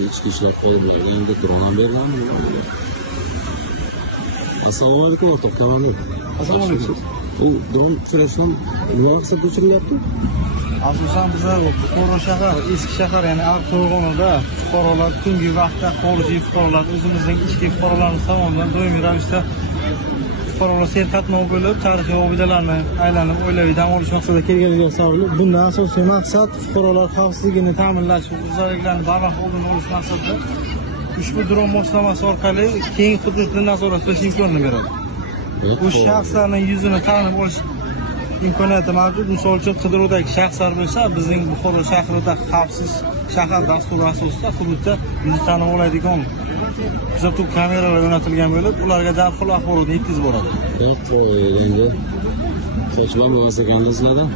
ichki ishlar qoidalariga endi dron ham beriladi. Assalomu alaykum o'rtoq komandир. Assalomu alaykum. U dron tushirishdan nima maqsadda tushiryapti? Asosan bizlar Buxoro shahar, eski shahar, ya'ni Arto'g'onida fuqarolar tungi vaqtda xorijiy fuqarolar o'zimizning ichki fuqarolarimiz tomonidan doimiy ravishda fuqarolar serqatnov bo'lib, tarixiy obidalarni aylanib, oilaviy dam olish maqsadida kelganligi sababli bundan asosiy maqsad fuqarolar xavfsizligini ta'minlash, o'zgaliklarni barvaqt oldini olish maqsadida ushbu dron moslamasi orqali keng hududni nazorat qilish imkonini beradi. Bu shaxslarning yuzini tanib olish imkoniyati mavjud. Misol uchun qidiruvdagi shaxslar bo'lsa, bizning Buxoro shahrida xavfsiz shahar dasturi asosida hududda yuzi tanib oladigan kuzatuv kameralar o'rnatilgan bo'lib, ularga darhol axborotni yetkazib boradi. Endi hech bo'lmasa ekan sizlardan.